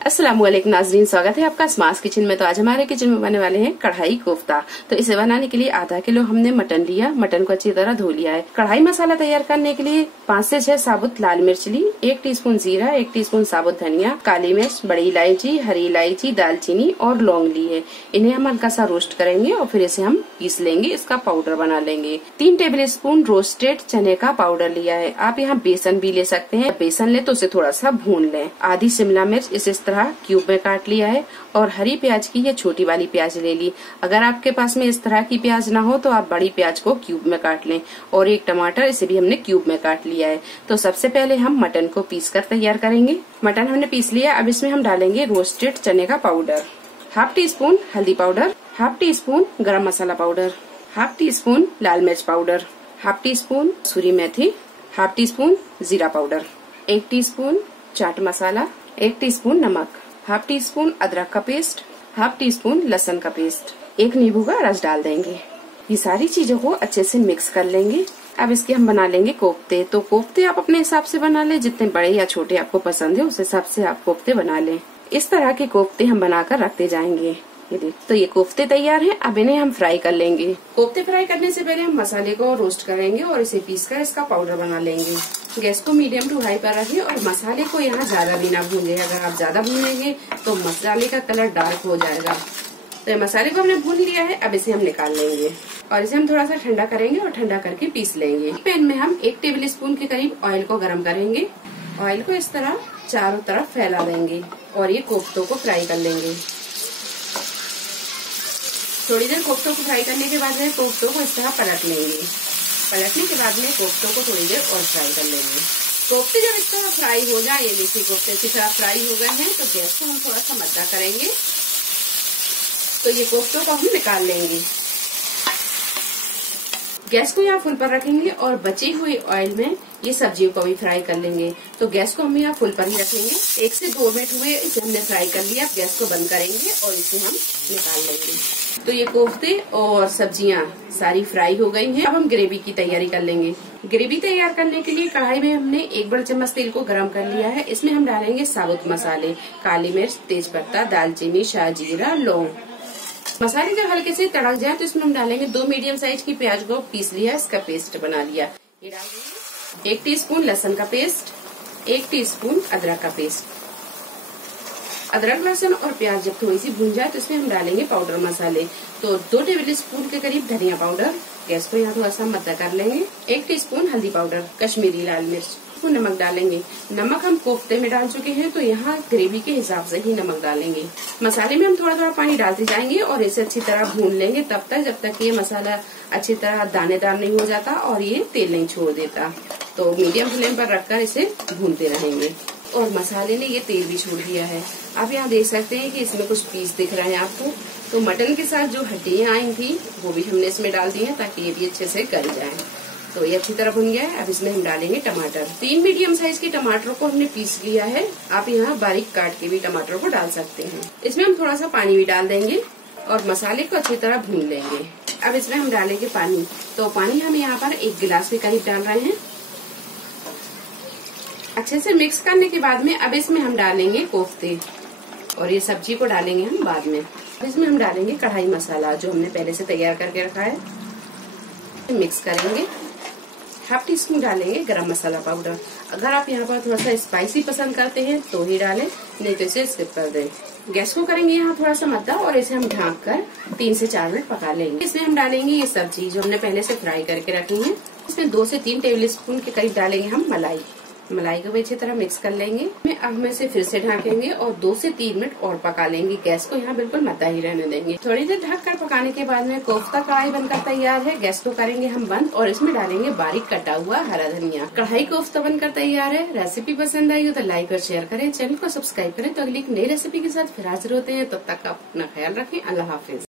अस्सलामुअलैकुम नाज़रीन, स्वागत है आपका अस्मा किचन में। तो आज हमारे किचन में बनने वाले हैं कढ़ाई कोफ्ता। तो इसे बनाने के लिए आधा किलो हमने मटन लिया। मटन को अच्छी तरह धो लिया है। कढ़ाई मसाला तैयार करने के लिए 5 से 6 साबुत लाल मिर्च ली, 1 टीस्पून जीरा, 1 टीस्पून साबुत धनिया, काली मिर्च, बड़ी इलायची, हरी इलायची, दालचीनी और लौंग ली है। इन्हें हम हल्का सा रोस्ट करेंगे और फिर इसे हम पीस लेंगे, इसका पाउडर बना लेंगे। 3 टेबल स्पून रोस्टेड चने का पाउडर लिया है। आप यहाँ बेसन भी ले सकते हैं। बेसन ले तो उसे थोड़ा सा भून लें। आधी शिमला मिर्च इस तरह क्यूब में काट लिया है और हरी प्याज की ये छोटी वाली प्याज ले ली। अगर आपके पास में इस तरह की प्याज ना हो तो आप बड़ी प्याज को क्यूब में काट लें। और 1 टमाटर, इसे भी हमने क्यूब में काट लिया है। तो सबसे पहले हम मटन को पीस कर तैयार करेंगे। मटन हमने पीस लिया। अब इसमें हम डालेंगे रोस्टेड चने का पाउडर, 1/2 टीस्पून हल्दी पाउडर, 1/2 टीस्पून गरम मसाला पाउडर, 1/2 टीस्पून लाल मिर्च पाउडर, 1/2 टीस्पून सूरी मेथी, 1/2 टीस्पून जीरा powder, 1 teaspoon chaat masala, 1 teaspoon नमक, 1/2 टीस्पून अदरक का पेस्ट, 1/2 टीस्पून लहसुन का पेस्ट, 1 नींबू का रस डाल देंगे। ये सारी चीजों को अच्छे से मिक्स कर लेंगे। अब इसके हम बना लेंगे कोफ्ते। तो कोफ्ते आप अपने हिसाब से बना लें, जितने बड़े या छोटे आपको पसंद है उस हिसाब से आप कोफ्ते बना लें। इस तरह के कोफ्ते हम बनाकर रखते जाएंगे। ये देख, तो ये कोफ्ते तैयार हैं। अब इन्हें हम फ्राई कर लेंगे। कोफ्ते फ्राई करने से पहले हम मसाले को रोस्ट करेंगे और इसे पीसकर इसका पाउडर बना लेंगे। गैस को मीडियम टू हाई पर रखें और मसाले को यहाँ ज्यादा भी ना भूनें। अगर आप ज्यादा भूनेंगे तो मसाले का कलर डार्क हो जाएगा। तो मसाले को हमने भून लिया है। अब इसे हम निकाल लेंगे और इसे हम थोड़ा सा ठंडा करेंगे और ठंडा करके पीस लेंगे। पैन में हम 1 टेबल स्पून के करीब ऑयल को गर्म करेंगे। ऑयल को इस तरह चारों तरफ फैला देंगे और ये कोफ्तों को फ्राई कर लेंगे। थोड़ी देर कोफ्तों को फ्राई करने के बाद में कोफ्तों को इस तरह पलट लेंगे। पलटने के बाद में कोफ्तों को थोड़ी देर और फ्राई कर लेंगे। कोफ्ते जब इस तरह फ्राई हो जाए, ये देखिए कोफ्ते की तरह फ्राई हो गए हैं, तो गैस को हम थोड़ा सा मद्दा करेंगे। तो ये कोफ्तों को हम निकाल लेंगे। गैस को यहाँ फुल पर रखेंगे और बचे हुए ऑयल में ये सब्जियों को भी फ्राई कर लेंगे। तो गैस को हम यहाँ फुल पर ही रखेंगे। 1 से 2 मिनट हुए इसे हमने फ्राई कर लिया। अब गैस को बंद करेंगे और इसे हम निकाल लेंगे। तो ये कोफ्ते और सब्जियां सारी फ्राई हो गई हैं। अब हम ग्रेवी की तैयारी कर लेंगे। ग्रेवी तैयार करने के लिए कढ़ाई में हमने 1 बड़ा चम्मच तेल को गरम कर लिया है। इसमें हम डालेंगे साबुत मसाले, काली मिर्च, तेज पत्ता, दालचीनी, शाहजीरा, लौंग। मसाले जब हल्के से तड़क जाए तो इसमें हम डालेंगे 2 मीडियम साइज की प्याज को पीस लिया, इसका पेस्ट बना लिया। ये डाल देंगे 1 टीस्पून लहसुन का पेस्ट, 1 टीस्पून अदरक का पेस्ट। अदरक, लहसुन और प्याज जब थोड़ी सी भून जाए तो इसमें हम डालेंगे पाउडर मसाले। तो 2 टेबल स्पून के करीब धनिया पाउडर, गैस को यहाँ थोड़ा सा मद्दा कर लेंगे। 1 टीस्पून हल्दी पाउडर, कश्मीरी लाल मिर्च, नमक डालेंगे। नमक हम कोफ्ते में डाल चुके हैं तो यहाँ ग्रेवी के हिसाब से ही नमक डालेंगे। मसाले में हम थोड़ा थोड़ा पानी डालते जाएंगे और इसे अच्छी तरह भून लेंगे तब तक जब तक ये मसाला अच्छी तरह दानेदार नहीं हो जाता और ये तेल नहीं छोड़ देता। तो मीडियम फ्लेम पर रखकर इसे भूनते रहेंगे। और मसाले ने ये तेल भी छोड़ दिया है। आप यहाँ देख सकते हैं कि इसमें कुछ पीस दिख रहे हैं आपको। तो मटन के साथ जो हड्डियां आई थी वो भी हमने इसमें डाल दी है ताकि ये भी अच्छे से गल जाए। तो ये अच्छी तरह भुन गया है। अब इसमें हम डालेंगे टमाटर। 3 मीडियम साइज के टमाटर को हमने पीस लिया है। आप यहाँ बारीक काट के भी टमाटर को डाल सकते हैं। इसमें हम थोड़ा सा पानी भी डाल देंगे और मसाले को अच्छी तरह भून लेंगे। अब इसमें हम डालेंगे पानी। तो पानी हम यहाँ पर 1 गिलास के करीब डाल रहे हैं। अच्छे से मिक्स करने के बाद में अब इसमें हम डालेंगे कोफ्ते और ये सब्जी को डालेंगे हम बाद में। इसमें हम डालेंगे कढ़ाई मसाला जो हमने पहले से तैयार करके रखा है। मिक्स करेंगे। 1/2 टीस्पून डालेंगे गरम मसाला पाउडर। अगर आप यहाँ पर थोड़ा सा स्पाइसी पसंद करते हैं तो ही डालें, नहीं तो इसे स्किप कर दें। गैस को करेंगे यहाँ थोड़ा सा मद्दा और इसे हम ढक कर 3 से 4 मिनट पका लेंगे। इसमें हम डालेंगे ये सब्जी जो हमने पहले से फ्राई करके रखी है। इसमें 2 से 3 टेबल स्पून के करीब डालेंगे हम मलाई। मलाई को भी अच्छी तरह मिक्स कर लेंगे। अब हम इसे फिर से ढकेंगे और 2 से 3 मिनट और पका लेंगे। गैस को यहाँ बिल्कुल मद्दा ही रहने देंगे। थोड़ी देर ढककर पकाने के बाद में कोफ्ता कढ़ाई बनकर तैयार है। गैस को करेंगे हम बंद और इसमें डालेंगे बारीक कटा हुआ हरा धनिया। कढ़ाई कोफ्ता बनकर तैयार है। रेसिपी पसंद आई हो तो लाइक और शेयर करें, चैनल को सब्सक्राइब करें। तो अगली एक नई रेसिपी के साथ फिर हाजिर होते हैं। तब तक आप अपना ख्याल रखें। अल्लाह हाफिज।